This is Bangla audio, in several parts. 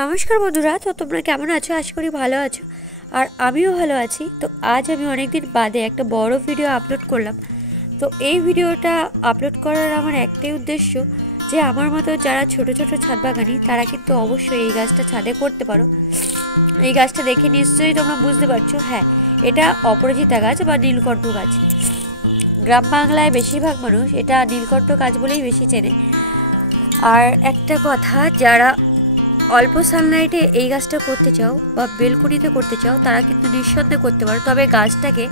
নমস্কার বন্ধুরা, তো তোমরা কেমন আছো? আশা করি ভালো আছো, আর আমিও ভালো আছি। তো আজ আমি অনেকদিন বাদে একটা বড় ভিডিও আপলোড করলাম। তো এই ভিডিওটা আপলোড করার আমার একটাই উদ্দেশ্য, যে আমার মতো যারা ছোট ছোট ছাদ বাগানি তারা কিন্তু অবশ্যই এই গাছটা ছাদে করতে পারো। এই গাছটা দেখে নিশ্চয়ই তোমরা বুঝতে পারছো, হ্যাঁ এটা অপরাজিতা গাছ বা নীলকণ্ঠ গাছ। গ্রাম বাংলায় বেশিরভাগ মানুষ এটা নীলকণ্ঠ গাছ বলেই বেশি চেনে। আর একটা কথা, যারা অল্প সানলাইটে এই গাছটা করতে চাও বা বেলকুনিতে করতে চাও তারা কিন্তু নিঃসন্দেহে করতে পারো। তবে গাছটাকে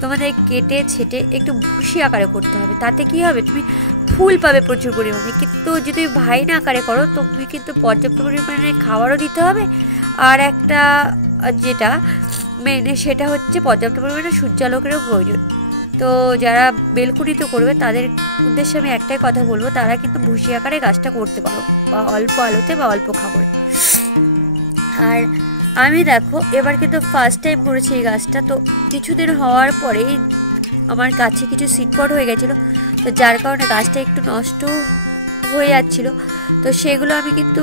তোমাদের কেটে ছেটে একটু ভুসি আকারে করতে হবে। তাতে কি হবে, তুমি ফুল পাবে প্রচুর পরিমাণে। কিন্তু যদি ভাইন আকারে করো তুমি কিন্তু পর্যাপ্ত পরিমাণে খাবারও দিতে হবে। আর একটা যেটা মেনে সেটা হচ্ছে পর্যাপ্ত পরিমাণে সূর্যালোকেরও প্রয়োজন। তো যারা বেলকুনিতে করবে তাদের উদ্দেশ্যে আমি একটাই কথা বলবো, তারা কিন্তু ভুসি আকারে গাছটা করতে পারো, বা অল্প আলোতে বা অল্প খাবারে। আর আমি দেখো এবার কিন্তু ফার্স্ট টাইম করেছি এই গাছটা। তো কিছুদিন হওয়ার পরেই আমার কাছে কিছু সিডপট হয়ে গেছিলো, তো যার কারণে গাছটা একটু নষ্ট হয়ে যাচ্ছিল। তো সেগুলো আমি কিন্তু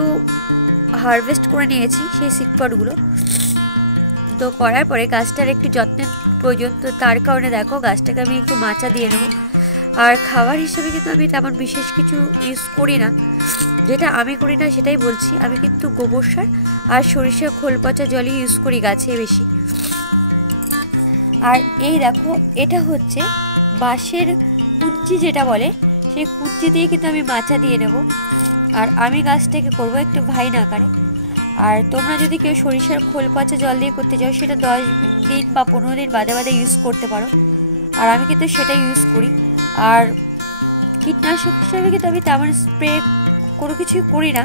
হারভেস্ট করে নিয়েছি সেই সিডপটগুলো। তো করার পরে গাছটার একটু যত্নের প্রয়োজন, তো তার কারণে দেখো গাছটাকে আমি একটু মাচা দিয়ে নেবো। আর খাবার হিসেবে কিন্তু আমি তেমন বিশেষ কিছু ইউজ করি না। যেটা আমি করি না সেটাই বলছি, আমি কিন্তু গোবর সার আর সরিষার খোল পচা জলই ইউজ করি গাছে বেশি। আর এই দেখো এটা হচ্ছে বাঁশের কুঞ্চি যেটা বলে, সেই কুঞ্চি দিয়ে কিন্তু আমি মাচা দিয়ে নেব। আর আমি গাছটাকে করব একটু ভাইন আকারে। আর তোমরা যদি কেউ সরিষার খোল পচা জল দিয়ে করতে চাও সেটা 10 দিন বা 15 দিন বাদে বাদে ইউজ করতে পারো। আর আমি কিন্তু সেটা ইউজ করি। আর কীটনাশক হিসাবে কিন্তু আমি তেমন স্প্রে কোনো কিছুই করি না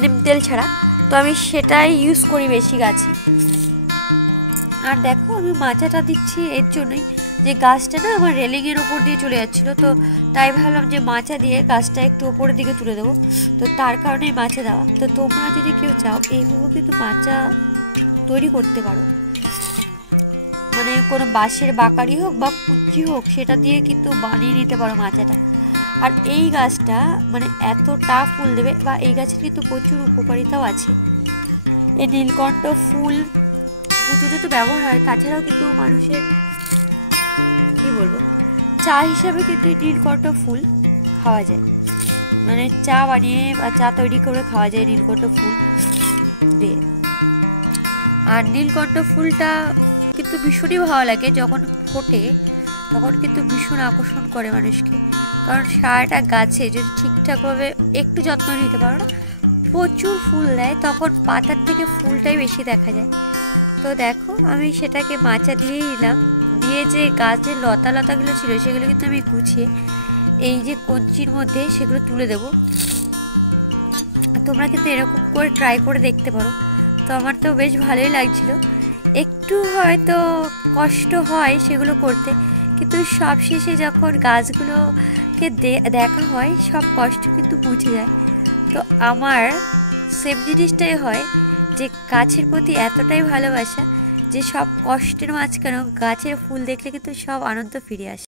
নিম তেল ছাড়া, তো আমি সেটাই ইউজ করি বেশি গাছে। আর দেখো আমি মাচাটা দিচ্ছি এর জন্যই যে গাছটা না আমার রেলিংয়ের ওপর দিয়ে চলে যাচ্ছিলো, তো তাই ভাবলাম যে মাচা দিয়ে গাছটা একটু ওপরের দিকে তুলে দেবো, তো তার কারণেই মাচা দেওয়া। তো তোমরা যদি কেউ চাও এইভাবে কিন্তু মাচা তৈরি করতে পারো, মানে কোনো বাঁশের বাকারি হোক বা কুঞ্চি হোক সেটা দিয়ে কিন্তু বানিয়ে নিতে পারো মাচাটা। আর এই গাছটা মানে এতটা ফুল দেবে, বা এই গাছের কিন্তু প্রচুর উপকারিতাও আছে। এই নীলকণ্ঠ ফুল পুজোতে তো ব্যবহার হয়, তাছাড়াও কিন্তু মানুষের কি বলবো চা হিসাবে কিন্তু এই নীলকণ্ঠ ফুল খাওয়া যায়, মানে চা বানিয়ে বা চা তৈরি করে খাওয়া যায় নীলকণ্ঠ ফুল দিয়ে। আর নীলকণ্ঠ ফুলটা কিন্তু ভীষণই ভালো লাগে, যখন ফোটে তখন কিন্তু ভীষণ আকর্ষণ করে মানুষকে। কারণ সারাটা গাছে যদি ঠিকঠাকভাবে একটু যত্ন নিতে পারো না, প্রচুর ফুল দেয়, তখন পাতার থেকে ফুলটাই বেশি দেখা যায়। তো দেখো আমি সেটাকে মাচা দিয়ে নিলাম, দিয়ে যে গাছের লতা লতাগুলো ছিল সেগুলো কিন্তু আমি গুছিয়ে এই যে কঞ্চির মধ্যে সেগুলো তুলে দেবো। তোমরা কিন্তু এরকম করে ট্রাই করে দেখতে পারো। তো আমার তো বেশ ভালোই লাগছিল। একটু হয়তো কষ্ট হয় সেগুলো করতে, কিন্তু সব শেষে যখন গাছগুলোকে দেখা হয় সব কষ্ট কিন্তু মুছে যায়। তো আমার সেম জিনিসটাই হয়, যে গাছের প্রতি এতটাই ভালোবাসা যে সব কষ্টের মাঝখানেও গাছের ফুল দেখলে কিন্তু সব আনন্দ ফিরে আসে।